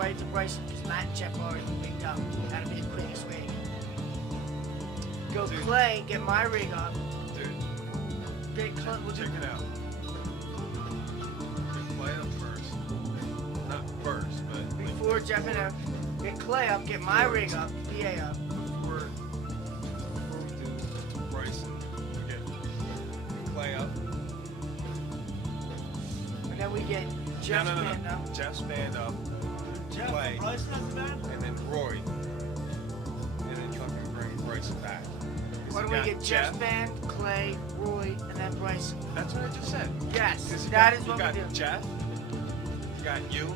right to Bryson because Matt and Jeff already rigged up. That'll be the quickest way. Go Dude. Clay, get my rig up. Dude, Get Clay. We'll check do it out. Play up first. Not first, but like, before Jeff and F. Get Clay up, get my rig up, PA up. before we do Bryson, we get Clay up. And then we get Jeff's no. band up. Jeff's band up, Jeff Clay. from Bryson has the band? and then Roy, and then fucking bring Bryson back. 'Cause Why you don't we got get Jeff's band, Clay, Roy, and then Bryson? That's what I just said. Yes, 'Cause that is you what we got do. Jeff, you got you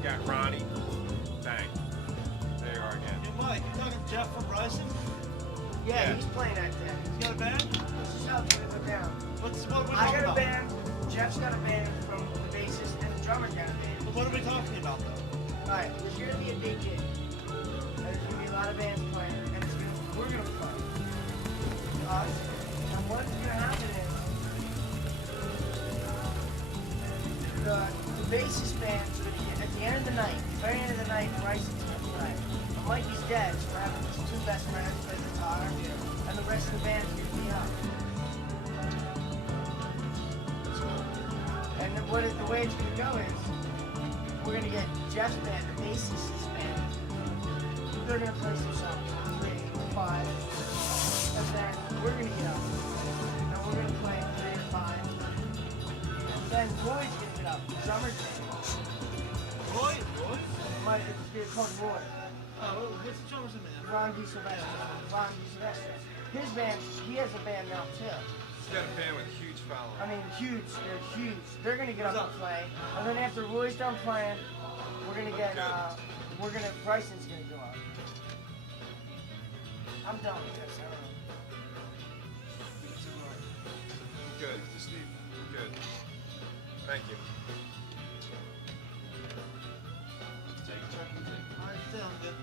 got Ronnie. Bang. There you are again. Hey Mike, you talking Jeff from Bryson? Yeah, Yeah. he's playing that day. He's got a band? This is how it's gonna go down. What are we I talking got a about? band, Jeff's got a band from the bassist, and the drummer's got a band. But what are we talking about though? Alright, there's gonna be a big gig. There's gonna be a lot of bands playing, and we're gonna play. Us. And what's gonna happen is the bassist band's gonna get at the end of the night, very end of the night, Bryson's gonna play. But Mikey's dead, so we're having his two best friends play guitar, and the rest of the band's gonna be up. And then the way it's gonna go is we're gonna get Jeff's band, the bassist's band. They're gonna play some songs, 3, 5, and then we're gonna get up. And we're gonna play 3 or 5. And then Roy's gonna get up, the drummer's band. Roy? It's called Roy. Oh, what's the drummer's name? Ron DiSilvestro. His band, he has a band now too. He's got a band with a huge following. I mean, huge. They're huge. They're gonna get up and play, and then after Roy's done playing, we're gonna get. Bryson's gonna go up. I'm done with this. I don't know. Good, Steve. Good. Thank you. Alright, sound good.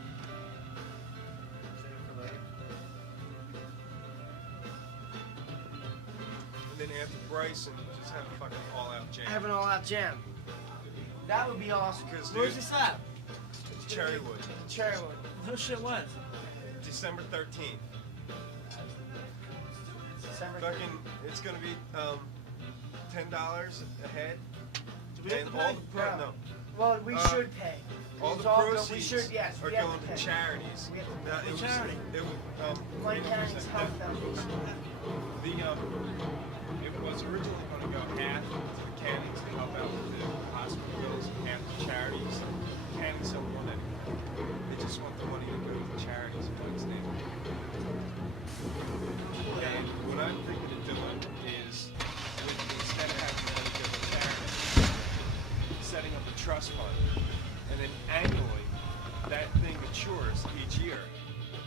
And then after Bryson, just have a fucking all-out jam. Have an all-out jam. That would be awesome. Because Where's dude, this at? it's Cherrywood, Cherrywood. No shit, when? December 13th. December. Fucking, it's gonna be $10 a head. Do we have And to all pay? the pro- no, Well, we should pay. all It's the all good. We proceeds should, yes. are We have going to to pay. charities. We have to Now, pay. it was, Charity. It was, Mike County's Health Foundation. It was originally going to go half to the Cannings to help out with the hospital bills and half to charities. The Cannings don't want it. They just want the money to go to the charities in Mike's name. And what I'm thinking of doing is, instead of having the money go to charity, setting up a trust fund. And then annually, that thing matures each year.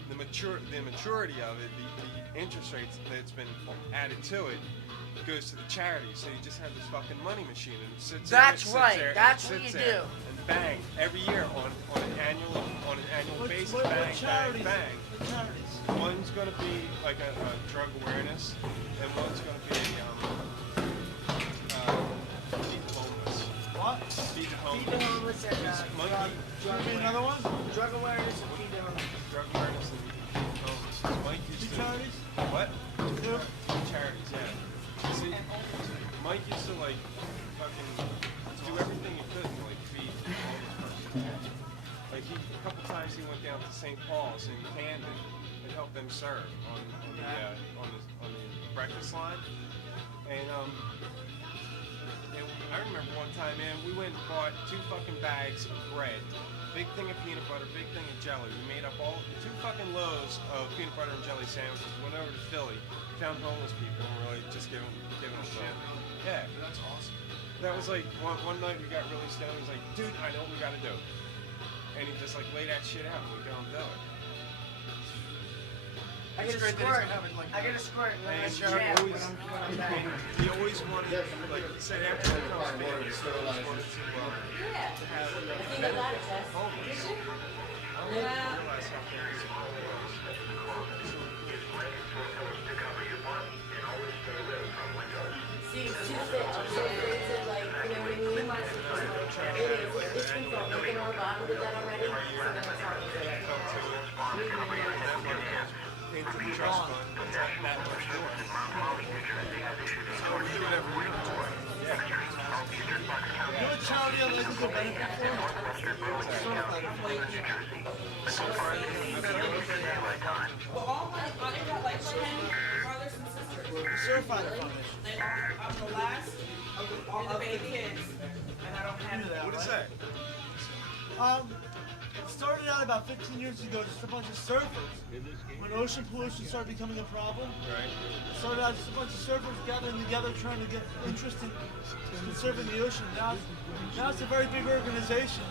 The maturity of it, the interest rates that's been added to it, goes to the charity. So you just have this fucking money machine, and it sits there. That's It sits right. there, That's and it what you sits there, do. And bang, every year on an annual basis, What bang, charities? bang, bang. What charities? One's gonna be like a drug awareness, and one's gonna be feed the homeless. What? Feed the Feed the homeless. homeless and Monkey. drug Should be another one? Drug awareness and feed the homeless. Drug awareness and feed the homeless. Mike used Two to. charities? What? Two? Two charities, yeah. See, Mike used to like fucking do everything he could to like feed the homeless person. Like a couple times he went down to St. Paul's in Camden and helped them serve on the breakfast line. And I remember one time, man, we went and bought 2 fucking bags of bread, big thing of peanut butter, big thing of jelly. We made up all 2 fucking loaves of peanut butter and jelly sandwiches. Went over to Philly, found homeless people, and we're like just giving them shit. Yeah, That's awesome. that was like one night we got really stoned. He was like, dude, I know what we gotta do, and he just like laid that shit out, and we go and do it. I get a great that he's squirt. having, like, I get a squirt and then I And jam Jerry when I'm back. he always wanted, like he said, after he comes back, he always wanted to Yeah. have I think a lot of tests. homeless. Did you? I don't realize how big this was. See, it's too thick. So it's like, you know what I mean? It is. It's been from making our body downloaded that already, so then it's on easy. Come to it, and then money into the trust fund, and that much more. So we do whatever we want. Yeah. You know what charity I'd like to go benefit for? Well, all my, I got like 10 brothers and sisters. Certified Foundation. They are, I'm the last of the baby kids, and I don't have them. What is that? It started out about 15 years ago, just a bunch of surfers. When ocean pollution started becoming a problem, Right. it started out just a bunch of surfers gathering together trying to get interest in conserving the ocean. Now it's a very big organization.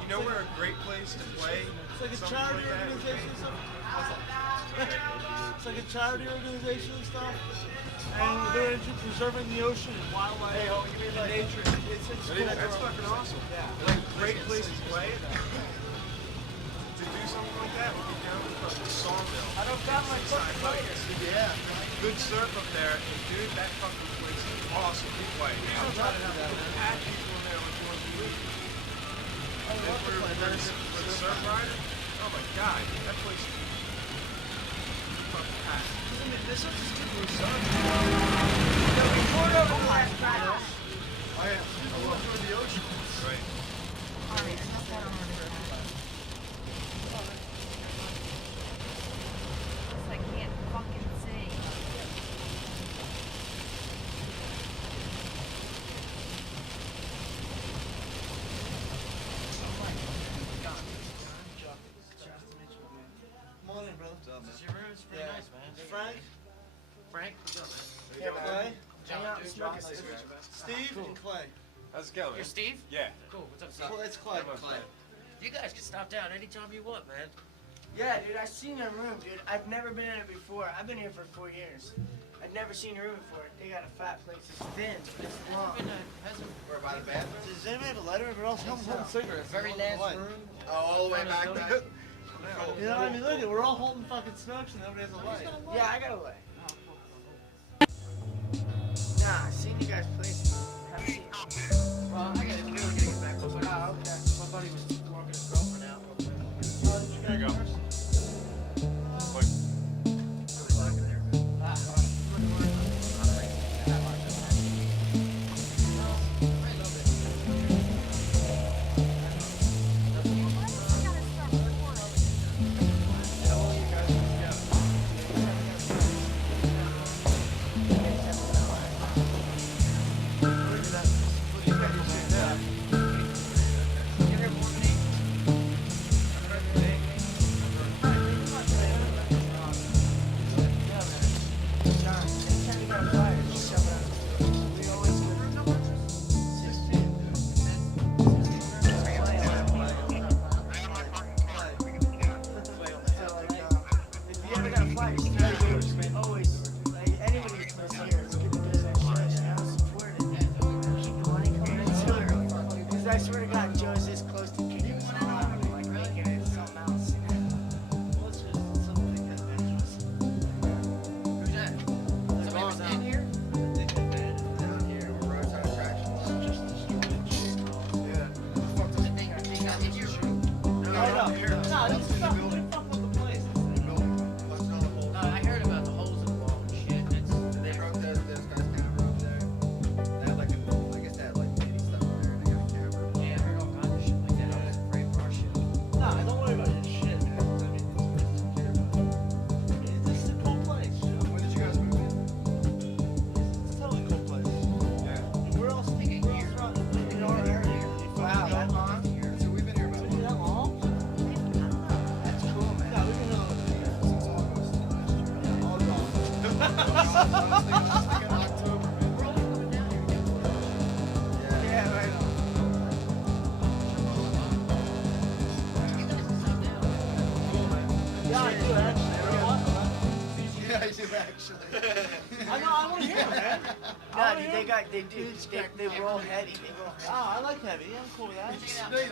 You know where a great place to play? It's like a something charity like that? organization or something. It's like a charity organization and stuff. And they're into preserving the ocean and wildlife and nature. It's Really? cool. That's fucking awesome. Yeah. Like great place to play. To do something like that would be down in fucking Sawmill. I don't got my fucking players. Yeah. Good surf up there, and dude, that fucking place is awesome to play. I'm trying to have people in there like once a week. And for the surf rider, oh my god, that place is fucking packed. I mean, this was just too blue sun. No, we poured over the last practice. I love going to the ocean. Right. Alright, it's not that on the I can't fucking sing. Morning, brother. This your room? It's pretty Yeah. nice, man. Frank, Frank, what's up, man? Yeah, man. Clay, Hang out and smoke a cigarette. Steve, and Clay. How's it going? You're Steve? Yeah. Cool. What's up, Steve? It's Clay. Clay. You guys can stop down anytime you want, man. Yeah, dude, I've seen their room, dude. I've never been in it before. I've been here for 4 years. I've never seen a room before. They got a fat place. It's thin, but it's long. Hasn't We're by the bathroom? Does anybody have a lighter? Everyone else holding cigarettes. very Along the nice way. room. Oh, all the way back there? You know what I mean? Look at, we're all holding fucking smokes and nobody has a light. Yeah, I got a way. Nah, I've seen you guys play. Haven't seen you. Well, I gotta really get it back. Oh, okay. My buddy was walking his girlfriend out. There you go. I swear to God, Joe's this close to kicking us out. Like making it something else. Let's just something that's interest. Who's that? Somebody was in here? Down here, we're roadside attractions. Yeah. The thing I think I did your room. Right up. No, this is not really fuck with the place. No, I heard about the holes in the wall and shit. It's, They broke those guys camera up there. They had like a, I guess they had like baby stuff in there and they got a camera. yeah, I heard all kinds of shit like that. I was afraid for our shit. Nah, don't worry about this shit, man. I mean, this is a cool place, you know? When did you guys move in? It's a totally cool place. Yeah. And we're all speaking here. In our area. Wow, that long? So we've been here about Is that long? That's cool, man. Yeah, we've been since August last year. all gone. I was thinking October, man. We're only coming down here to get water. Yeah, right on. You guys can stop down. Yeah, I do actually. Yeah, I do actually. I know, I want to hear it, man. No, dude, they roll heavy. They roll heavy. Oh, I like heavy. Yeah, I'm cool with that. Check it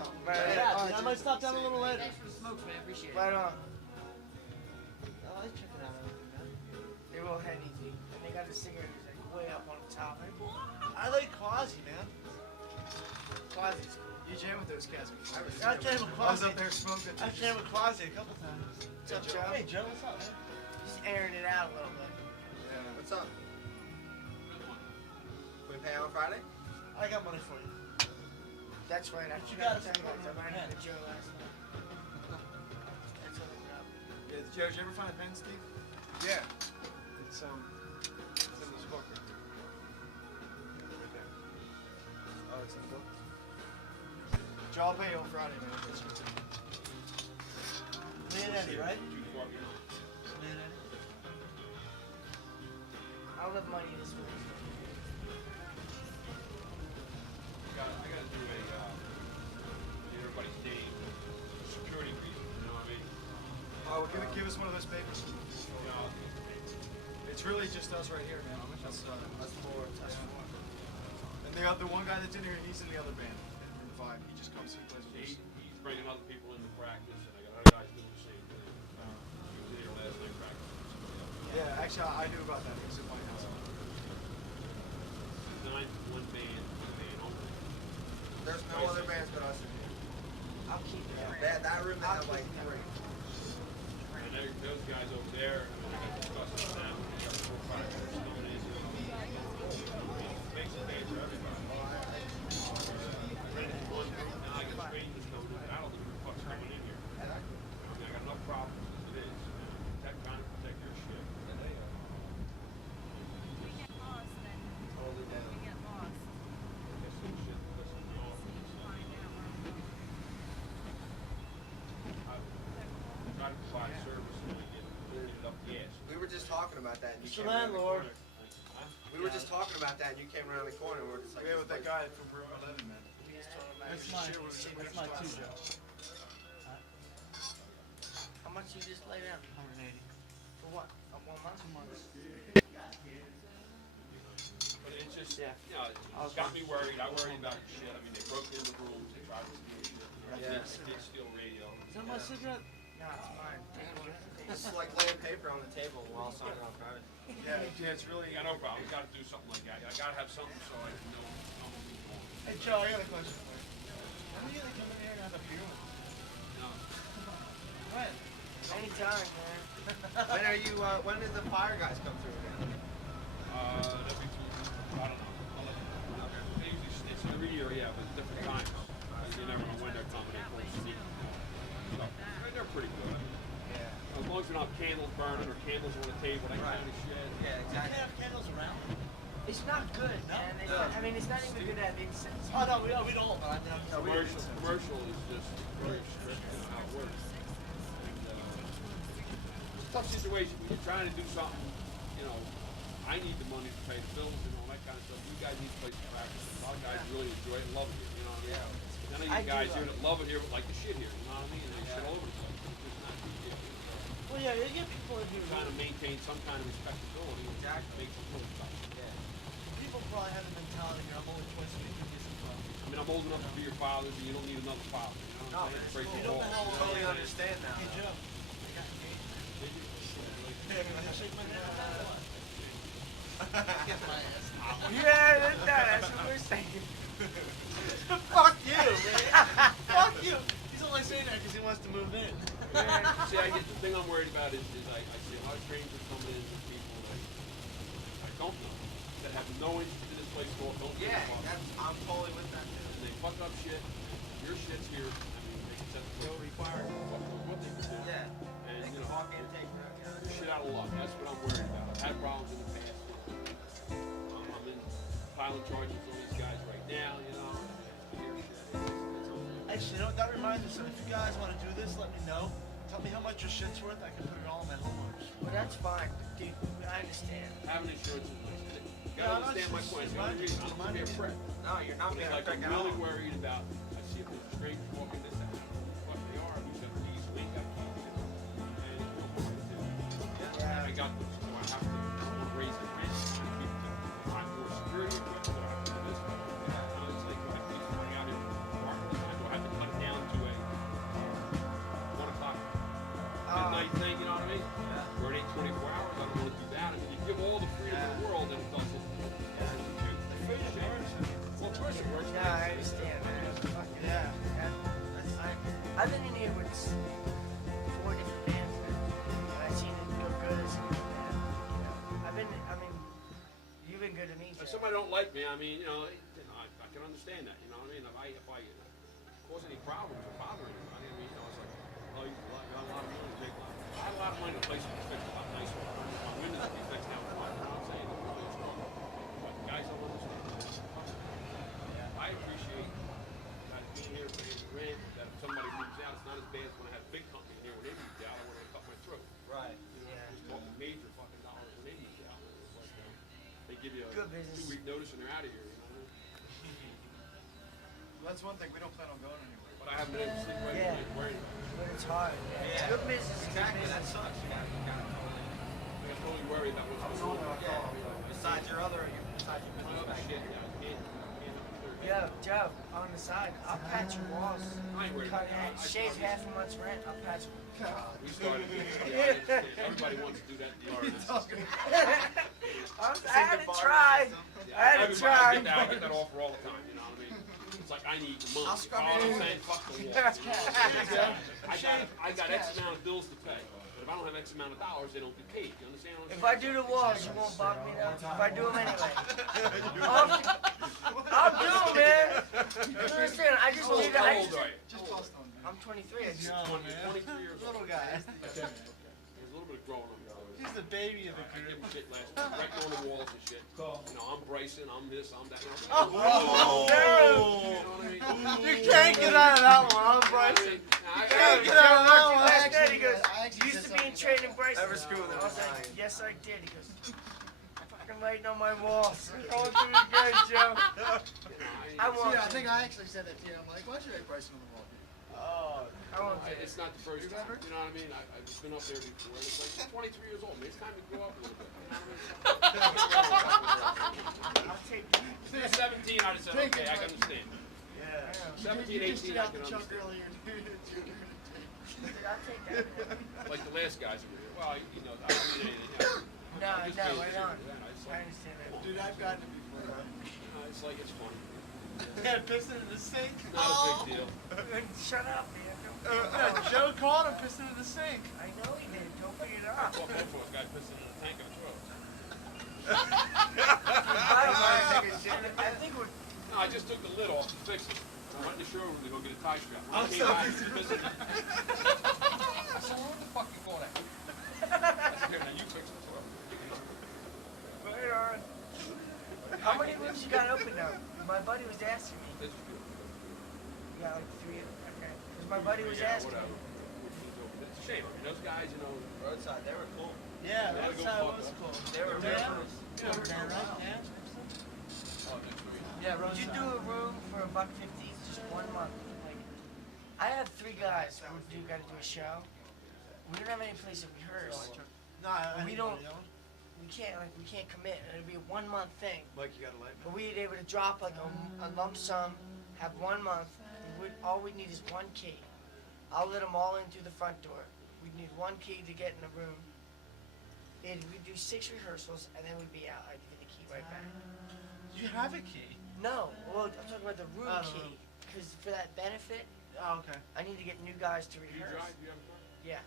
out. Right, Yeah, on, I might stop down a little later. Thanks for the smokes, man. Appreciate it. right on. I like checking out everything, man. They roll heavy, dude. And they got the cigarettes like way up on the top. I like Quasi, man. Quasi's cool. You jam with those cats. I jammed with I was Quasi. up there smoking. I jammed with Quasi a couple times. What's up, Joe? Hey, Joe, what's up, man? Just airing it out a little bit. Yeah. What's up? We pay on Friday? I got money for you. That's right. I You forgot got to tell you us guys. I ran a into Joe last night. That's what I got. Yeah, Joe, did you ever find a pen, Steve? Yeah. It's in this book right here. Right there. Oh, it's in the book? Joe, I'll pay you on Friday, man. Me and Eddie, right? Me and Eddie. I don't have money this week. I gotta do everybody's name, security reason, you know what I mean? Oh, well, give us one of those papers. You know, It's really just us right here, man. That's four. and the one guy that's in here, he's in the other band, in the Vibe. He just comes, he plays with us. he's bringing other people into practice, and I got other guys doing the same thing. He was here last night practicing. Yeah, actually, I knew about that. He was in my house. 9, one band only. There's no other bands but us in here. I'll keep it. That room they have like 3. And those guys over there, I mean, I got discussing with them, they got 4 or 5 years coming in. Makes it pay for everybody. Rented one room, now I got strangers coming in, I don't know who the fuck's coming in here. I mean, I got enough problems as it is. Trying to protect your shit. We get lost, then we get lost. Guess some shit, listen to all So you find out where we're going. I try to provide service and I get it up the ass. We were just talking about that and you Mr. came around the Landlord. corner. We were just talking about that and you came around the corner and we're just like, Yeah, this with that place- guy from Room 11, man. We just told him about That's your my, shit with the that's my 2, Joe. How much you just laid out? 180. For what? A 1 month? 2 months. But it's just, Yeah. you know, it's got me worried. I worry about the shit. I mean, they broke into the rooms, they tried to steal shit. Yeah. They did steal radio. Is that my cigarette? No, it's mine. It's like laying paper on the table while signing on Friday. Yeah, it's really. Yeah, no problem. We gotta do something like that. I gotta have something so I can know I'm moving on. Hey, Joe, I got a question for you. When are you gonna come in here and have a beer with me? No. When? Anytime, man. When are you, when did the fire guys come through again? That'd be too, I don't know. I'll let you know. They usually, it's every year, yeah, but different times. You never know when they're coming. They come sneak. So, they're pretty good. Yeah. As long as we don't have candles burning or candles on the table, that kind of shit. Yeah, You can't exactly. have candles around. It's not good, man. It's No. not, I mean, it's not even good at incense. Oh, no, we don't, but I mean, I'm Commercial is just very strict in how it works. And, it's a tough situation when you're trying to do something, you know, I need the money to pay the bills and all that kind of stuff. You guys need a place to practice. A lot of guys really enjoy it and love it here, you know what I mean? None of I you do guys love here that love it here but like the shit here, you know what I mean? And they shit all over the place. It's just not good here. well, yeah, you get people in here. Trying to maintain some kind of respectability and makes it really tough. People probably have the mentality here. I'm only twice a week. Get some coffee. I mean, I'm old enough to be your father, but you don't need another father, you know what I'm saying? Break You the know balls, the hell you know Totally what I'm saying? understand now. Hey, Joe. Hey, can I shake my hand on that one? Get my ass out. Yeah, that's what we're saying. Fuck you, man. Fuck you. He's only saying that because he wants to move in. See, the thing I'm worried about is I see a lot of strangers coming in with people that I don't know, that have no interest in this place at all, don't give a Yeah, fuck. I'm totally with that too. And they fuck up shit, your shit's here, I mean, they can set the bill required, what they can do. Yeah. And, They you can know, walk in, take that, yeah. shit out of luck, that's what I'm worried about. I've had problems in the past. I'm in filing charges on these guys right now, you know. Actually, you know what? That reminds me. So if you guys want to do this, let me know. Tell me how much your shit's worth. I can put it all in my homeowners. Well, that's fine, dude. I understand. Having insurance is nice. You Yeah, gotta understand my point. The only reason I'm not being a prick. No, you're not But being it's a like prick I'm at all. really worried about, I see if there's strangers walking this out. What they are, we said, these, we ain't got keys. And it's real hard to do. Yeah. I got them, so I have to, I want to raise the rent, I keep the, find more security equipment, do I have to do this? It's like, do I have to keep running out here for parking time? Do I have to cut it down to a 1 o'clock midnight thing, you know what I mean? Or it ain't 24 hours, I don't want to do that. I mean, you give all the freedom in the world and it doesn't. Well, of course it works. Yeah, I understand, man. Fucking Yeah. like me, I mean, I can understand that. You know what I mean? If I cause any problems or bother anybody, I mean, it's like, oh, you got a lot of money, make a lot. I had a lot of money, the place would be fixed a lot nicer. My windows would be fixed now. You know what I'm saying? It's wrong. But guys don't understand. I appreciate guys being here paying the rent. That if somebody moves out, it's not as bad as when I had a big company in here. When they moved out, I wanted to cut my throat. Right. Just talking major fucking dollars when they moved out. It's like, they give you a Good business. 2-week notice and they're out of here. You know what I mean? Well, that's one thing, we don't plan on going anywhere. But I haven't been able to sleep right Yeah. worried. But it's hard. Yeah. Good business is good Exactly, that business. sucks. You gotta totally. I'm totally worried about what's going on. Besides your other business Other back shit, there. Yo, Joe, on the side, I'll patch your walls. I ain't worried Cut about it. that. Shave half a month's rent. I'll patch. We started. Yeah, I understand. Everybody wants to do that. I had to try. I had to try. I get that offer all the time. You know what I mean? It's like I need the money. I'll scrub All it I'm in. saying, fuck the wall. I got X amount of bills to pay. But if I don't have X amount of dollars, they don't get paid. You understand what I'm If I saying? do the walls, you won't bug me though. If I do them anyway. I'll do them, man. You understand? I just did it. How old are you? Just bust on me. I'm 23. I just, 23 years old. Little guy. There's a little bit of growing up. He's the baby of the I give group. him shit last week, right on the walls and shit. You know, I'm Bryson, I'm this, I'm that. Oh, You know what I mean? You can't get out of that one, huh, Bryson? I- Get out of that one. last night he goes, I actually used to said be in something training Bryson. Ever school I that was was like, lying. yes I did. He goes, fucking writing on my walls. Going through the good, Joe. I won't. Yeah, I think I actually said that to you. I'm like, why should I price on the wall? Oh, I won't do it. It's not the first You time. ever? You know what I mean? I've been up there before. And it's like, you're 23 years old, man. It's time to grow up a little bit. You know what I mean? I'll take If you're 17, I'd have said, okay, I can understand. yeah. 17, You just 18, did I out can the chunk understand. earlier. I'll take that. Like the last guys over here. Well, you know, I don't mean anything else. No, I'm just no, being we're serious not. with that. It's I like, understand that. Dude, I've gotten it before. it's like, it's fun. Yeah, pissing in the sink. Not a big deal. Shut up, man. Joe caught him pissing in the sink. I know he did. Don't bring it I up. caught both of us guys pissing in the tank on the toilet. I think we're. No, I just took the lid off to fix it. I went to the showroom to go get a tie strap. When I I'm came so back, busy. it was missing. I said, where the fuck you going at? I said, here, now you fix it. Right on. How many rooms you got open now? My buddy was asking me. This is good. You got like 3. Okay. Because my buddy was Yeah, asking whatever. me. It's a shame. I mean, those guys, you know, Roadside, they were cool. Yeah, Gotta that's go how it fuck was up. cool. They were Yeah. real. You know, Dan, right? Yeah. oh, next week. Yeah, Would you do a room for $1.50, just 1 month? Like, I have 3 guys who got to do a show. We don't have any place to rehearse. No, We don't- We can't commit. It'll be a 1 month thing. Mike, you got a light? But we'd able to drop like a lump sum, have 1 month. All we need is 1 key. I'll let them all in through the front door. We'd need 1 key to get in the room. We'd do 6 rehearsals and then we'd be out. I'd give the key right back. You have a key. No, well, I'm talking about the room Oh, the key. room. Because for that benefit, Oh, okay. I need to get new guys to Do you rehearse. drive? Do you have a car? Yeah.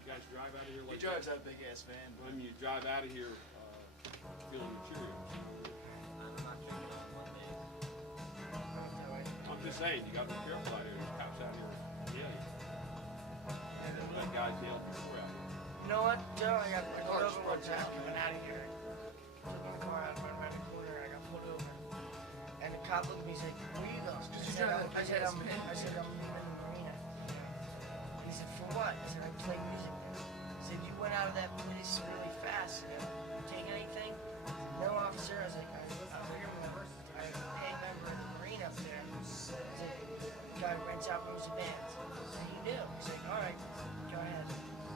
You guys drive out of here He like drives that big ass van. I mean, you drive out of here feeling the Cheerios. I'm not drinking on Monday. I'm just saying, you got to be careful out here. There's cops out here. Yeah. That guy's nailed the door out here. You know what, Joe? I pulled over one time coming out of here. Took my car out, went around the corner, and I got pulled over. And the cop looked at me, he's like, where you going? I said, I'm leaving the marina. He said, for what? I said, I play music there. He said, you went out of that place really fast. You take anything? No, officer. I was like, I'm a paid member of the marina up there. I was like, guy rents out rooms of bands. I said, you do? He's like, all right, go ahead.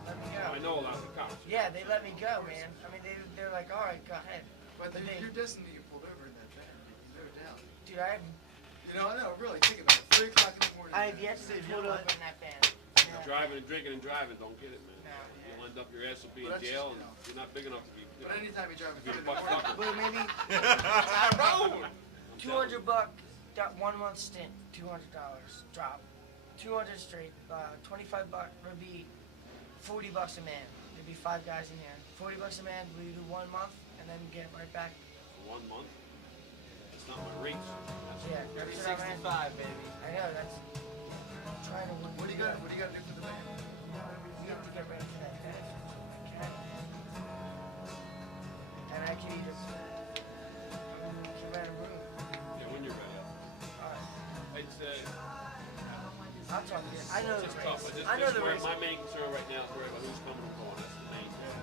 Let me go. I know a lot of the cops. Yeah, they let me go, man. I mean, they're like, all right, go ahead. But But they- you're destined to get pulled over in that van. No doubt. Dude, I No, really, think about it. 3 o'clock in the morning. have yet to be pulled over in that van. Yeah. Driving and drinking and driving, don't get it, man. No, yeah. You'll end up, your ass will be in But that's jail, just, and you know. you're not big enough to be. You But know, anytime you drive a be a van in the buck morning, fucker. But maybe I'm telling you. $200, that 1 month stint, $200 drop. 200 straight, $25 would be $40 a man. There'd be 5 guys in here. $40 a man, we do 1 month, and then get it right back. 1 month. It's not my rates. Yeah, that's what I'm at. 65, baby. I know, that's. I'm trying to. What do you got? What do you got to do for the band? We have to get ready for that benefit. And I can either get out of room. Yeah, when you're ready. Alright, It's I'll talk to you. I know the it's tough. race. I know the race. My main concern right now is worry about who's coming and going. That's the main thing.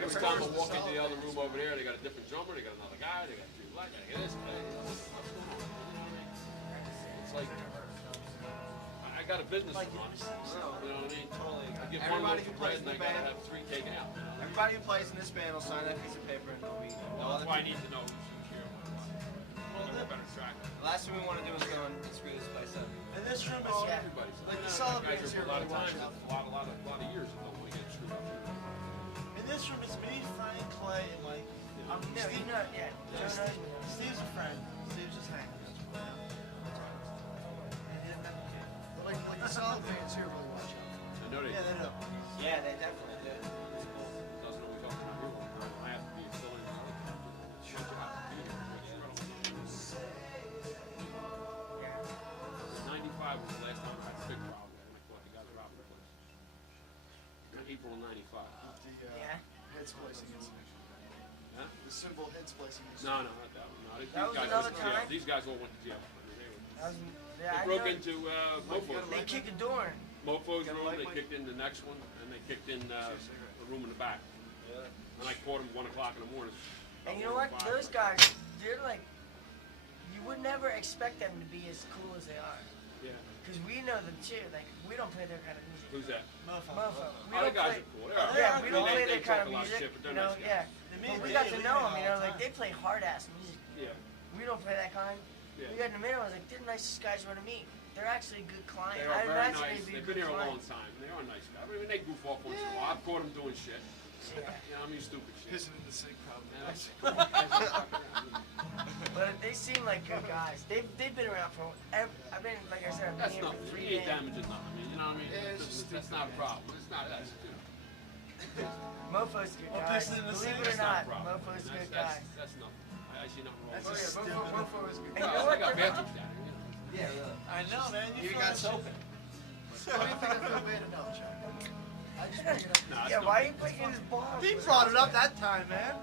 Every time I walk into the other room over there, they got a different drummer, they got another guy, they got two black guys, they got this guy. What's going on? It's like I got a business to run. You know what I mean? Totally. I get Everybody one who loaf of plays bread and in I the gotta band, have 3 taken out. You know? everybody who plays in this band will sign that piece of paper and they'll be. No That's other why I people. need to know who's here. Well, they're a better track. The last thing we want to do is go and screw this place up. And this room is Yeah. Everybody's Like the guys solid are bands here a lot of really watch times, out. a lot of years that don't want to get screwed up. in this room is me, Frank, Clay, and Mike. No, you know, yeah. Joe knows me. Steve's a friend. Steve's just hanging. But like the solid bands here really watch out. I know they Yeah, they do. Yeah, they definitely do. doesn't always help when I hear one. I have to be filling out. Shut your mouth. Be here. Yeah. 95 was the last time I had a big problem, and I thought the guys were out of the place. April of 95. Yeah. Head splicing incident. Huh? The simple head splicing incident. No, not that one. No, these That was guys another went to jail. time? These guys all went to jail. I mean, That was, they yeah, I broke know. into Mofo's They room. kicked the door in. Mofo's Got a room. light, They Mike? kicked in the next one, and they kicked in the room in the back. And I caught them 1 o'clock in the morning. And you know what? 1:05. Those guys, they're like, you would never expect them to be as cool as they are. Yeah. Because we know them too. Like, we don't play their kind of music. Who's that? Mofo. Mofo. We Other don't guys play. are cool. They're all right. Yeah, we don't They- play they their kind talk of a lot music. shit, but they're You know, nice guys. yeah. Me But and we Dave, got to we know hang them. all You know, the like time. they play hard ass music. Yeah. We don't play that kind. Yeah. We got in the middle. I was like, they're the nicest guys you want to meet. They're actually a good client. They are I very imagine nice. they'd be a They've good been here a long client. time. They are nice guys. I mean, they goof off once in a while. I've caught them doing shit. Yeah. You know, I mean, stupid shit. Pissing in the sink probably. And that's cool. But they seem like good guys. They've been around for. I've been, like I said, I've been That's here nothing. for 3 You ain't days. damaging nothing. I mean, you know what I mean? Yeah, it's just That's not a problem. It's not. That's Mofo's a good Well, guy. pissing in the Believe sink it or That's not not, a problem. Mofo's a good That's- guy. That's nothing. I see nothing wrong That's with just it. stupid. Mofo is good. And you know Well, what? they got They're- bathrooms down here. Yeah, really. I know, man. You got soaping. What do you think of the band? No, Chuck. I just bring it up. Nah, it's Yeah, no why are big you putting his balls? He brought it up that time, man.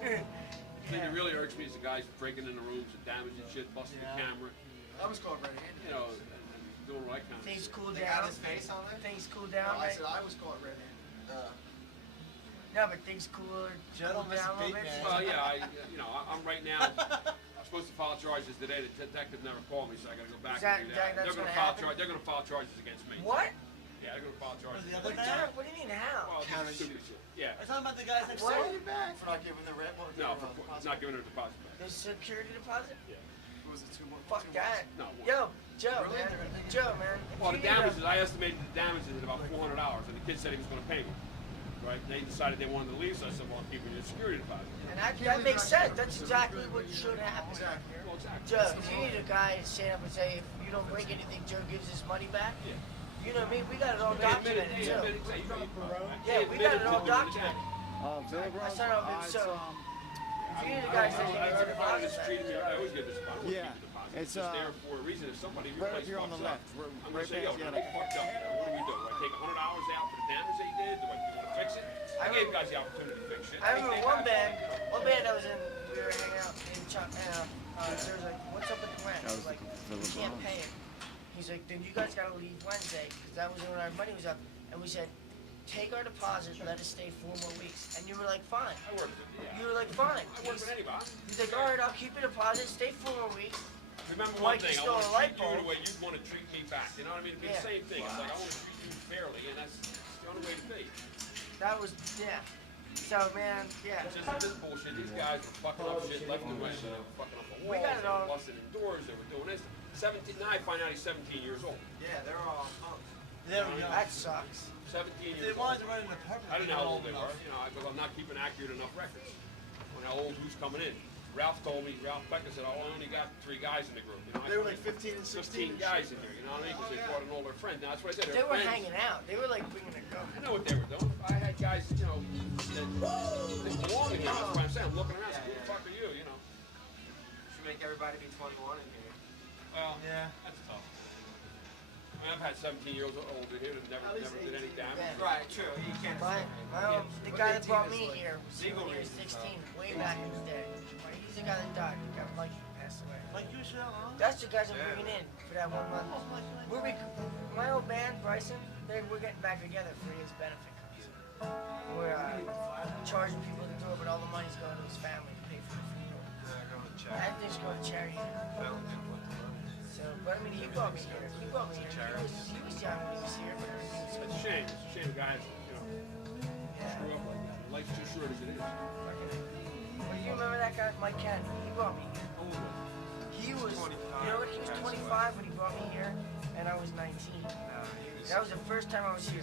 The thing that really irks me is the guys breaking into rooms and damaging shit, busting the camera, I was called red-handed. you know, and doing all that kind of Things shit. cool They down. got his face on there? Things cool No, down, I right? said I was caught red-handed. No, but things cooler. Cool Gentleman's down a little big bit. man. Well, yeah, I'm right now. I'm supposed to file charges today. The detective never called me, so I got to go back Is that- and do that- that. that's They're gonna gonna file happen? They're gonna file charges against me. What? Yeah, they're gonna file charges. the against other me. man? John, what do you mean how? Well, County it's stupid shit. shit. Yeah. I'm talking about the guys next What? door. For not giving the rent. What, No, for not giving her a deposit back. There's a security deposit? Yeah. Was it 2 months? Fuck 2 that. No. one. Yo, Joe, Really? man. Joe, man. if Well, you the need a- damages, I estimated the damages at about $400, and the kid said he was gonna pay me. Right? They decided they wanted to leave, so I said, well, I'm keeping your security deposit. And that makes sense. That's exactly what should happen. Exactly. Well, exactly. Joe, if you need a guy to stand up and say, if you don't break anything, Joe gives his money back. Yeah. You know me, we got it all They admitted- documented, they too. admitted- they Yeah, we got it all admitted to documented. Billy I said, oh, so, if you need a guy to say he needs a Everybody deposit that's back. treated me, I always give this deposit. I always Yeah. keep the deposit. It's, just there for a reason. If somebody right up replaces here on the fucks left. up, We're I'm right gonna say, yo, past, yeah, they fucked up. What do we do? Do I take $100 out for the damage that he did? Do you want to fix it? I gave guys the opportunity to fix shit. I remember They one have- band I was in, we were hanging out in Chuck, there was like, what's up with the rent? I was like, we can't pay it. He's like, then you guys gotta leave Wednesday, because that was when our money was up. And we said, take our deposit, let us stay 4 more weeks. And you were like, fine. I work with, yeah. You were like, fine. I work with anybody. He's like, all right, I'll keep your deposit, stay 4 more weeks. Remember Like one thing, you I stole want a to light treat you the bulb. way you want to treat me back. You know what I mean? It'd be Yeah. the same thing. It's like, I want to treat you fairly, and that's the only way to be. That was, yeah. So, man, yeah. It's just this bullshit. These guys were fucking up shit left and right. They were fucking up the walls. We got it They all. were busting in doors. They were doing this. 17. Now I find out he's 17 years old. Yeah, they're all pumped. There we go. That sucks. 17 They years wanted old. to run in the purple. I didn't know how old they were. You know, because I'm not keeping accurate enough records on how old who's coming in. Ralph told me, Ralph Becker said, I only got 3 guys in the group. You know, They were like 15 and 16. 15 guys in there, you know what I mean? Because they brought in all their friends. Now, that's what I said. They they're were friends. hanging out. They were like bringing a gun. I know what they were doing. I had guys, you know, that they belong in here. That's what I'm saying. I'm looking around, saying, who the fuck are you, you know? Should make everybody be 21 in here. Well, Yeah. that's tough. I mean, I've had 17-years old in here that never did any damage. Yeah. Right, true. You can't. The guy that brought me here was when he was 16, way back in the day. He's the guy that died. The guy like passed away. Like you should, huh? That's the guys I'm bringing in for that 1 month. My old band, Bryson, we're getting back together for his benefit concert. We're charging people to do it, but all the money's going to his family to pay for the funeral. Everything's going to charity. So, but I mean, he brought me here. He brought me here. He was young when he was here, but everything was It's a shame. It's a shame guys, you know, screw up like that. Life's too short as it is. Well, you remember that guy, Mike Kennedy? He brought me here. He was, you know what? He was 25 when he brought me here, and I was 19. That was the first time I was here.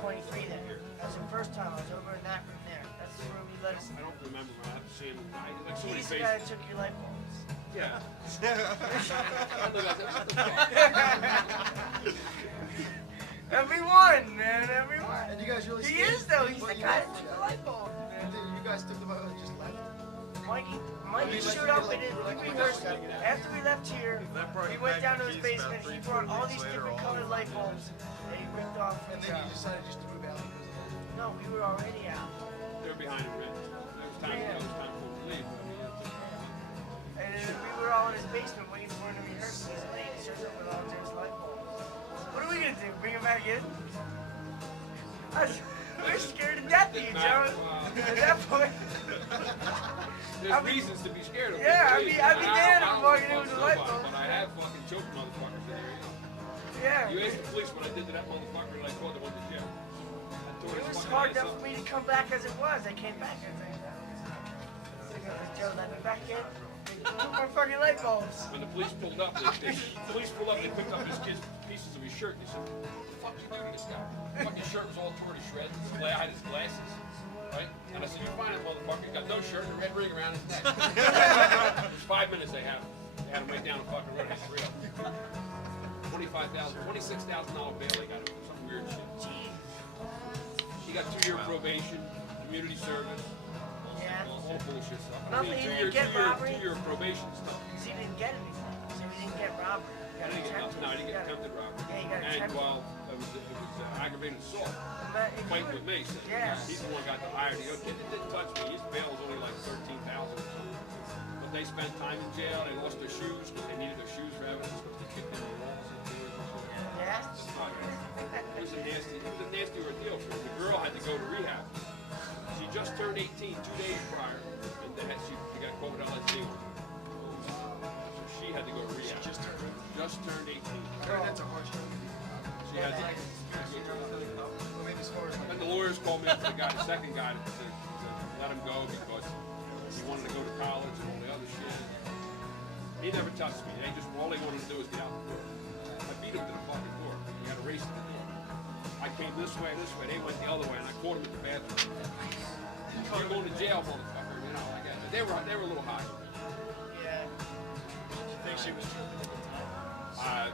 23 then. That was the first time I was over in that room there. That's the room he let us. I don't remember. I have to see him. Like so many He's the faces. guy that took your light bulbs. Yeah. I look at that. What the fuck? Everyone, man, everyone. And you guys really He stayed? is though. He's Well, the you guy know, that took the light bulb, man. And then you guys took them out and just left. Mikey showed up and we rehearsed. After we left here, we went down to his basement. He brought all these different colored light bulbs that he ripped off. And then you decided just to move out. No, we were already out. They were behind him, man. It was time. It was time for him to leave. I mean, And then we were all in his basement waiting for him to rehearse. He's late. He shows up with all those light bulbs. What are we gonna do? Bring him back in? We're scared to death of you, Joe. At that point. There's reasons to be scared of. Yeah, I'd be damned if I I'm walking in don't with a fuck light nobody, bulb. But I have fucking choked motherfuckers in here, you know. Yeah. You asked the police what I did to that motherfucker, and I told them what to do. I tore It his was fucking hard ass enough up. for me to come back as it was. I came back as I Joe let me back in. They took my fucking light bulbs. When the police pulled up, they picked up his kid's pieces of his shirt. They said, "What the fuck you do to this guy? Fucking shirt was all torn to shreds. I had his glasses, right?" And I said, "You find that motherfucker? He got no shirt and a red ring around his neck." It was 5 minutes they had him. They had him right down the fucking road. That's real. $26,000 bail they got him for some weird shit. He got 2-year probation, community service. Yeah. All bullshit stuff. Nothing, he didn't get robbery? 2-year probation stuff. Because he didn't get anything. So he didn't get robbery. He I got didn't get attempted. nothing. No, I didn't He get got- attempted robbery. Yeah, he got And attempted. well, it was aggravated assault. But if Fighting you with me. So Yeah. he's the one got the higher deal. Kid didn't touch me. His bail was only like $13,000. But they spent time in jail. They lost their shoes because they needed their shoes for evidence because they kicked in the walls. Yeah. It was a nasty ordeal for him. The girl had to go to rehab. She just turned 18 2 days prior, and then she got COVID LSD. So she had to go to rehab. Just turned 18. That's a harsh She had to. Well, maybe as far as And the lawyers called me up for the second guy, to let him go because he wanted to go to college and all the other shit. He never touched me. All they wanted to do was get out the door. I beat him to the fucking door. He had a race to the door. I came this way. They went the other way, and I caught him at the bathroom. You're going to jail, motherfucker. You know, I guess. They were a little high. Yeah. You think she was tripping at the time?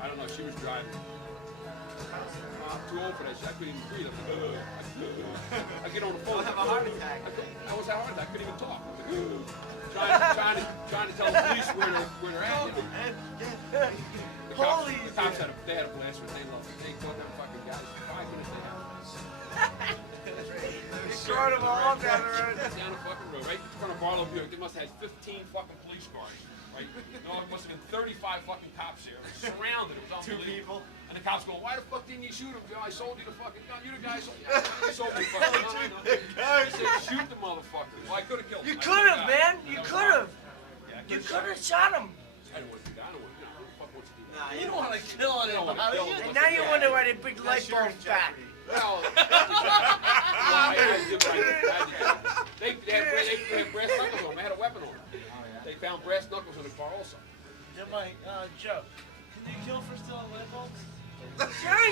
I don't know. She was driving. I'm too old for that shit. I couldn't even breathe. I'm like, I get on the phone. I'll have a heart attack. I was having a heart attack. I couldn't even talk. Trying to tell the police where they're at. You know. Holy The cops had a blast with it. They loved it. They caught them fucking guys. 5 minutes they had them. You scored them all down the road. Down the fucking road, right in front of Barlow Buick. They must have had 15 fucking police cars. Right? No, it must have been 35 fucking cops here. Surrounded. It was unbelievable. And the cops going, "Why the fuck didn't you shoot him? I sold you the fucking gun. You the guy sold you sold me fucking gun." He said, "Shoot the motherfucker." Well, I could have killed him. You I could have, man. You That was could have. hard. Yeah, I You could've could shot have shot him. him. I don't want to do that. I don't want to. Who the fuck wants to do that? Nah, You don't want to kill I don't want to anybody. kill him. And now you wonder why they bring the light bulbs back. Well, I did what I had to do. They had brass knuckles on them. They had a weapon on them. They found brass knuckles in the car also. Yeah, Mike, Joe, can you kill for stealing light bulbs?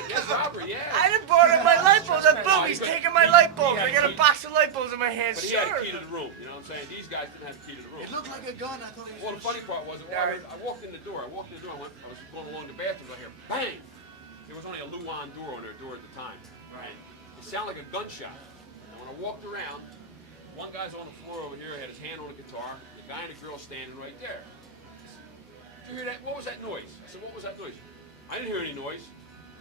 Yes, robbery, yeah. I done brought up my light bulbs. I boom, he's but- taking my light bulbs. had I got a a key. box of light bulbs in my hand. But he had a Sure. key to the room, you know what I'm saying? These guys didn't have a key to the room. It looked like a gun. I thought he was. Well, the funny part was, I walked in the door. I was going along the bathroom. I hear bang. There was only a Luan door on their door at the time. Right. It sounded like a gunshot. And when I walked around, one guy's on the floor over here, had his hand on the guitar. The guy and the girl standing right there. Did you hear that? What was that noise? I said, what was that noise? I didn't hear any noise.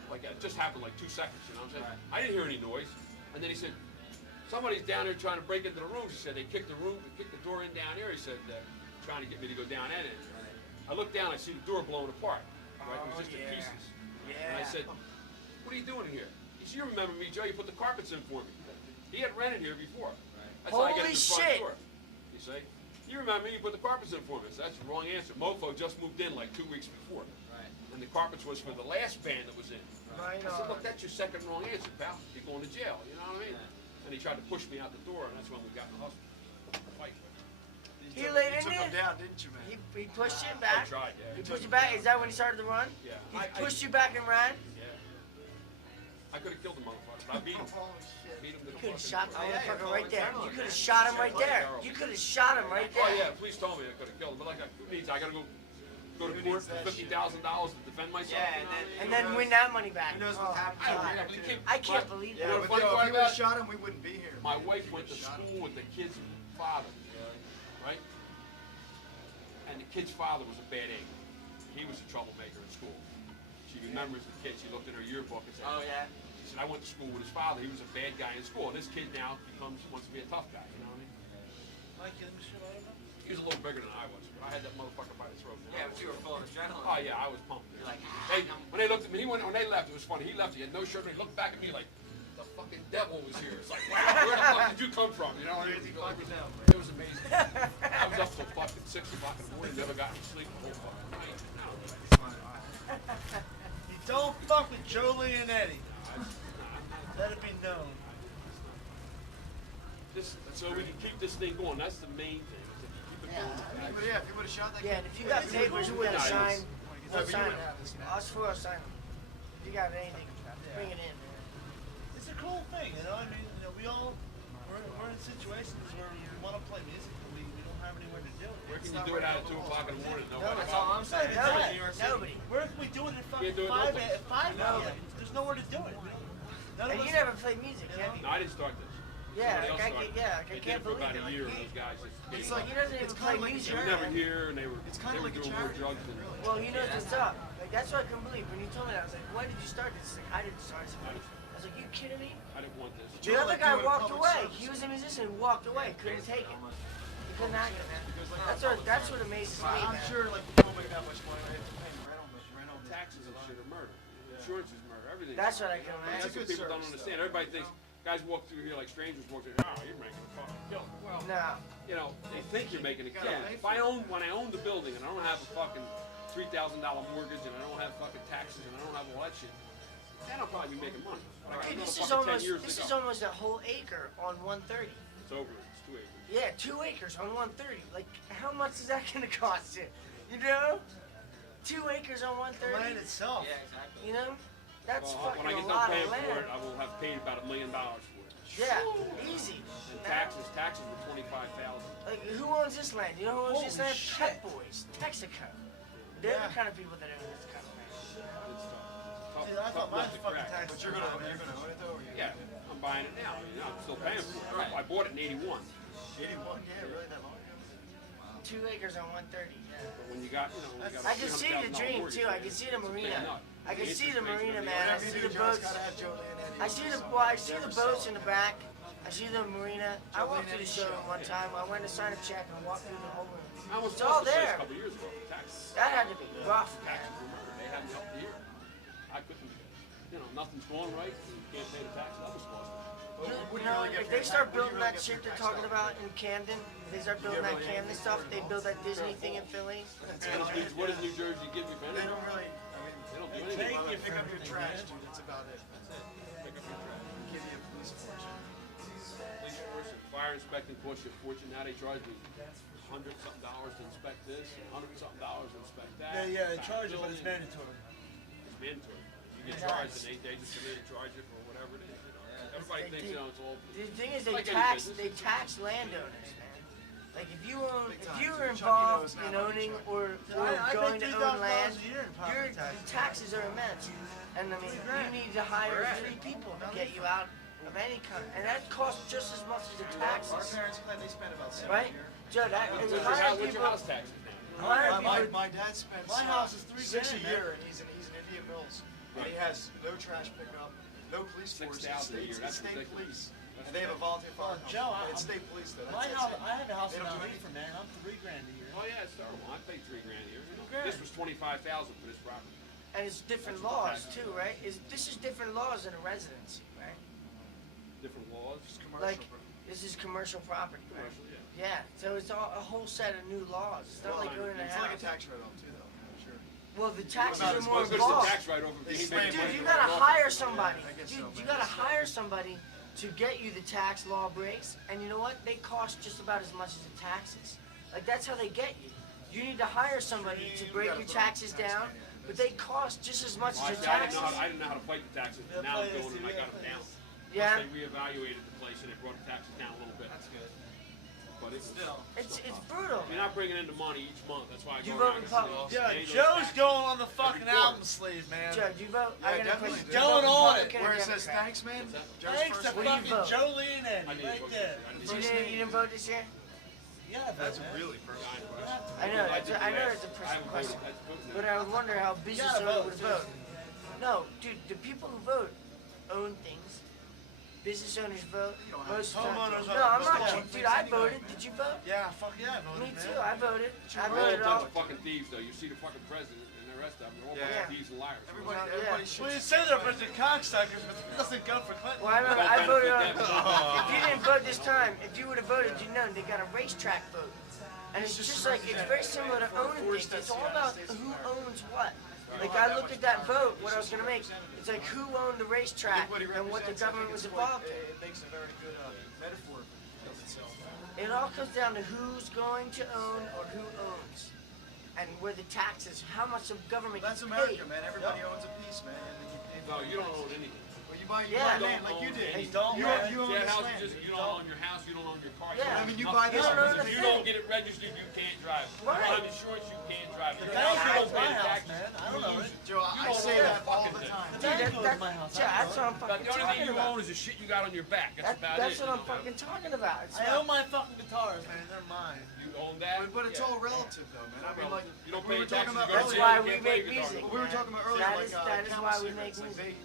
Like it just happened like 2 seconds. You know what I'm saying? I didn't hear any noise. And then he said, somebody's down there trying to break into the room. He said they kicked the door in down there. He said, trying to get me to go down that end. I looked down, I see the door blowing apart. Right? It was just in pieces. And I said, what are you doing here? He said, you remember me, Joe, you put the carpets in for me. He had rented here before. That's how I got Holy in the front shit. door. You see? You remember me, you put the carpets in for me. So that's the wrong answer. Mofo just moved in like 2 weeks before. Right. And the carpets was for the last band that was in. Right I said, on. look, that's your second wrong answer, pal. You're going to jail, you know what I mean? And he tried to push me out the door, and that's when we got in the hospital. Fight. He laid in took him there. down, didn't you, man? He pushed you I back. tried, yeah. He pushed you back. Is that when he started to run? Yeah. He pushed you back and ran. Yeah. I could have killed the motherfucker, but I beat him. Holy shit. Beat him to the You could have fucking shot the ground. motherfucker yeah, right there. adrenaline, You could have man. shot him right Yeah, there. terrible. You could have shot him right Oh there. yeah, police told me I could have killed him, but like, who needs? I gotta go to court for $50,000 to defend myself. Yeah, you know what I mean? And then win that money back. Who knows Oh, what happened? God. Yeah, but you can't- I can't believe Yeah, that. but funny yo, part if he would have about- shot him, we wouldn't be here. My wife went to school with the kid's father, right? And the kid's father was a bad egg. He was a troublemaker in school. She remembers the kid. She looked at her yearbook and said, Oh, yeah. she said, I went to school with his father. He was a bad guy in school. And this kid now wants to be a tough guy, you know what I mean? Mike, you let me shoot out of him? He was a little bigger than I was. I had that motherfucker by the throat. Yeah, but you were full of adrenaline. Oh yeah, I was pumped. You're like, When they looked at me, when they left, it was funny. He left, he had no shirt on. He looked back at me like, the fucking devil was here. It's like, wow, where the fuck did you come from? You know what I mean? It was amazing. I was up till fucking 6 o'clock in the morning, never got any sleep the whole fucking night. No. You don't fuck with Joe Leonetti. Let it be known. So we can keep this thing going. That's the main thing. is that you keep it going. But yeah, if he would have shot that Yeah, kid. and if you got papers, we gotta Nice. sign. No, We'll but you sign wouldn't them. have this now. Us four will sign them. If you got anything, bring it in. It's a cool thing, you know. I mean, you know, we're in situations where we want to play music, but we don't have anywhere to do it. Where can you do it out at 2 o'clock in the morning? No, Nobody that's all I'm saying. Nobody. Where can we do it at Can't do it five? no At five? No. There's nowhere to do it. None And of you us. never played music, have you? No, I didn't start this. Yeah, Somebody else I started. can't They did believe it for about it. a year, and those guys just gave It's up. like He doesn't even it's play kinda like a music. We were charity. never here, and they were It's kind of like a doing more charity. drugs than. Really. Well, you know what's up. Like, that's what I couldn't believe. When you told me that, I was like, why did you start this? Like, I didn't start this. I was like, you kidding me? I didn't want this. The other like guy doing walked public away. service. He was a musician who walked away. Couldn't take it. He couldn't hack it, man. That's what amazes me, I'm man. sure like you don't make that much money. They have to pay rental. Taxes and shit are murder. Insurance is murder. Everything. That's what I can That's imagine. what people don't understand. Everybody thinks guys walk through here like strangers walk through. Oh, you're making a fucking killing. Well, No. you know, they think you're making a gotta killing. pay If when I own the building and I don't have a fucking $3,000 mortgage and I don't have fucking taxes and I don't have all that shit, then I'll probably be making money. But I got Hey, another this is fucking 10 almost years this to is go. almost a whole acre on 130. It's over. It's 2 acres. Yeah, 2 acres on 130. Like, how much is that gonna cost you? You know, 2 acres on Land 130. itself. Yeah, exactly. You know, that's Well, when I fucking get a lot done paying of for land. it, I will have paid about $1 million for it. Yeah, easy. And taxes were $25,000. Like, who owns this land? You know who owns this Holy land? shit. Pet Boys, Texaco. They're Yeah. the kind of people that own this kind of land. It's tough. See, I thought nut mine's to fucking crack. taxes. But you're gonna own it though. Or you Yeah, I'm buying it now. You know, I'm still paying for it. I bought it in '81. 81. Yeah, really that long ago. 2 acres on 130. Yeah. But when you got, you know, when you got I can see the $300,000 dream mortgage, too. I man, can see the it's a big marina. nut. I can The see the interest rates marina, and man. I Whatever you see do, the John's boats. gotta have Joe Leonetti. I see the I see the boats in the back. I see the marina. I walked through the showroom one time. I went to sign a check and walked through the whole room. I almost It's all lost the place there. a couple years ago. Taxes. That had to be rough, man. Taxes were murder. They hadn't helped the year. I couldn't, you know, nothing's going right. You can't pay the taxes. I was lost. You know, if they start building that shit they're talking about in Camden, if they start building that Camden stuff, they build that Disney thing in Philly. What does New Jersey give you for They anything? don't really. They don't do They anything. take you pick up your trash, dude. That's about it. Pick up your trash. Give you a police fortune. Police fortune, fire inspecting costs you a fortune. Now they charge me $100-something to inspect this, $100-something to inspect that. Yeah, they charge it, but it's mandatory. It's mandatory. You get Nuts. charged, and they just come in and charge you for whatever it is. You know, everybody They thinks do. you know it's all. The thing is, Like any business. they tax landowners, man. Like if you Big if time, you dude. were Chucky involved knows now in about owning Chucky. or I going pay to own land, $3,000 a year in the property taxes. taxes are immense. And I mean, you need to hire 3 people to get you out of any kind, and that costs just as much as the Our taxes, parents claim they spend about 7 right? a year. Joe, that and What's the your house- hire what's your people. house taxes now? Hire My people. dad spends My house is $3 6 a grand, year, man. and he's in Indian Mills. And Right. he has no trash pickup, no police force. 6,000 a year, It's that's state ridiculous. police. And they have a volunteer fire. Well, Joe, company. I- It's state police though. My That's house, it. I have a house They in don't Mount do Leaford, man. I'm $3,000 a year. Oh yeah, it's terrible. I paid $3 grand a year. grand. This was 25,000 for this property. And it's different That's what the laws tax too, right? This is different laws than a residency, right? Different laws. It's commercial. Like this is commercial property, right? Commercial, yeah. Yeah, so it's all, a whole set of new laws. It's not like owning a It's like a house. tax write-off too though, I'm sure. Well, the taxes about are as more much Well, as there's the involved. tax write-over. They He slay made Dude, money you from gotta it. hire somebody. I guess Dude, so, you man. gotta hire somebody to get you the tax law breaks, and you know what? They cost just about as much as the taxes. Like that's how they get you. You need to hire somebody to break your taxes down, but they cost just as much Well, as the I didn't taxes. know how, I didn't know how to fight the taxes, but now I'm going and I got them down. Yeah, Plus they reevaluated the place and they brought the taxes down a little bit. That's good. But it's Still. it's brutal. You're not bringing in the money each month. That's why I You go vote around and Republican. say, Yeah, pay those Joe's taxes. going on the fucking quarter. album sleeve, man. Joe, do you vote? Yeah, I'm gonna definitely, put dude. Going on it. Republican or Where it says Democrat? thanks, man. What's that? Joe's Thanks to first What do you fucking vote? Jolene I and need right to vote there. this year. I need You to didn't, you didn't vote this year? Yeah, That's man. really personal. I know. I did I know last- it's a I personal haven't question, voted. That's voting but now. I wonder how business gotta owners vote, would vote. seriously. No, dude, the people who vote own things. Business owners vote. You don't have Most to. Homeowners No, vote. I'm not. Yeah. Dude, I voted. Did you vote? Yeah, fuck yeah, I voted, Me man. too. I voted. I We're all a voted bunch all. of fucking thieves, though. You see the fucking president and the rest of them. They're all a bunch Yeah. of thieves and liars. Everybody, Yeah. everybody should. Well, you say they're a bunch of cocksuckers, but it doesn't go for Clinton. Well, I remember Don't I voted on. benefit them. If you didn't vote this time, if you would have voted, you know they got a racetrack vote, and it's just like it's very similar to owning things. It's all about who owns what. Like I looked at that vote, what I was gonna make. It's like who owned the racetrack Everybody and what the represents, I government think was it's quite- involved in. It makes a very good metaphor of itself. It all comes down to who's going to own or who owns, and where the taxes, how much the government That's can America, pay. man. Everybody owns a piece, man. And you pay No, for you don't it. own anything. Well, you buy Yeah. land like you did. You don't, You man. own, you own That this house land. is just, you don't own your house, you don't own your car. Yeah. I mean, you Nothing. buy this. You don't own If a you thing. don't get it registered, you can't drive. If you Right. don't have insurance, you can't drive. The Your bank house, you owns don't my pay house, taxes. man. I don't know it. Joe, I don't say own that all fucking the thing. time. The Dude, bank owns my house. yeah, that's what I'm But fucking the only thing talking you about. own is the shit you got on your back. That's about That's it. what I'm you know. fucking talking about. It's I not- own my fucking guitars, man. They're mine. You own that. But it's Yeah. all relative, though, man. I mean, like You don't we pay were talking taxes. about you go to That's jail, why you we can't play make guitar. music. we were talking about earlier, That like is- that is Camel why we cigarettes. make Like music.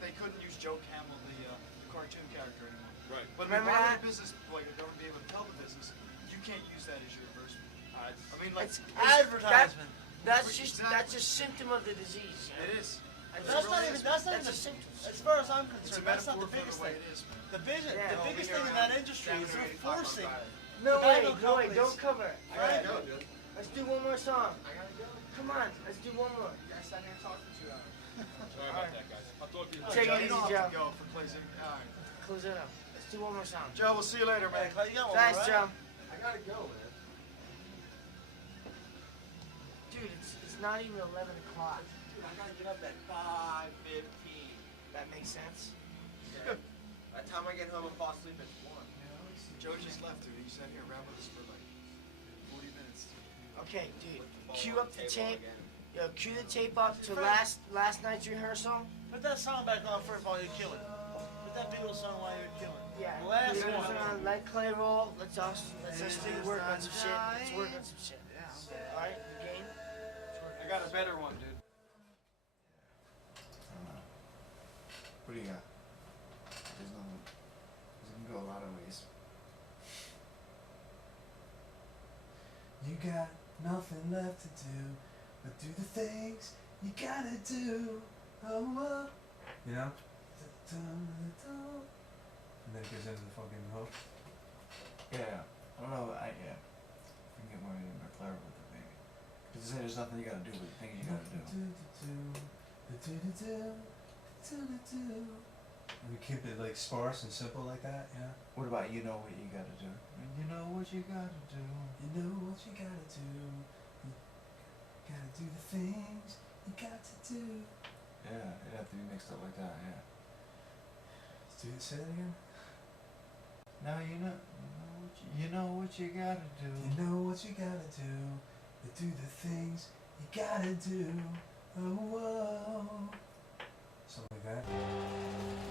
they couldn't use Joe Camel, the cartoon character anymore. Right. But Remember why that? would a business, like a government, be able to tell the business, you can't use that as your advertisement? I mean, like, It's Advertisement. That's just a symptom of the disease. it is. That's That's a- not even. That's not that's even. a symptom. As far as I'm It's a concerned, that's not metaphor the for biggest the way thing. it is, man. The biggest, Yeah. the biggest thing in that industry is they're forcing. No The way, tobacco no way, companies- don't cover it. I gotta go, dude. Let's do one more song. I gotta go. Come on, let's do one more. I sat here and talked for 2 hours. Sorry about that, guys. I'll talk to you Take later. it You don't easy, have to Joe. go for Clay's. All right. Close it up. Let's do one more song. Joe, we'll see you later, Hey, man. Clay, you got one, Thanks, right? Joe. I gotta go, man. Dude, it's not even 11 o'clock. Dude, I gotta get up at 5:15. That makes sense. By the time I get home and fall asleep, it's 1. Joe just left, dude. He sat here around with us for like 40 minutes. Okay, dude, With the ball cue on up the table tape. again. Yo, cue the tape up to last night's rehearsal. Put that song back on first while you're killing. Put that Beatles song while you're killing. Yeah. The last Leave it one. on, let Clay roll. Let's us do work on some shit. Let's work on some shit. All right, you game? I got a better one, dude. What do you got? There's no. It can go a lot of ways. You got nothing left to do but do the things you gotta do. Oh, oh. You know? And then it goes into the fucking hook. Yeah. I don't know. I can get more clever with it, maybe. Because there's nothing you gotta do but the things you gotta do. And we keep it like sparse and simple like that, yeah. What about you know what you gotta do? You know what you gotta do. You know what you gotta do. You gotta do the things you got to do. Yeah, it'd have to be mixed up like that, yeah. Say that again? Now you know what you gotta do. You know what you gotta do. You do the things you gotta do. Oh, whoa. Something like that.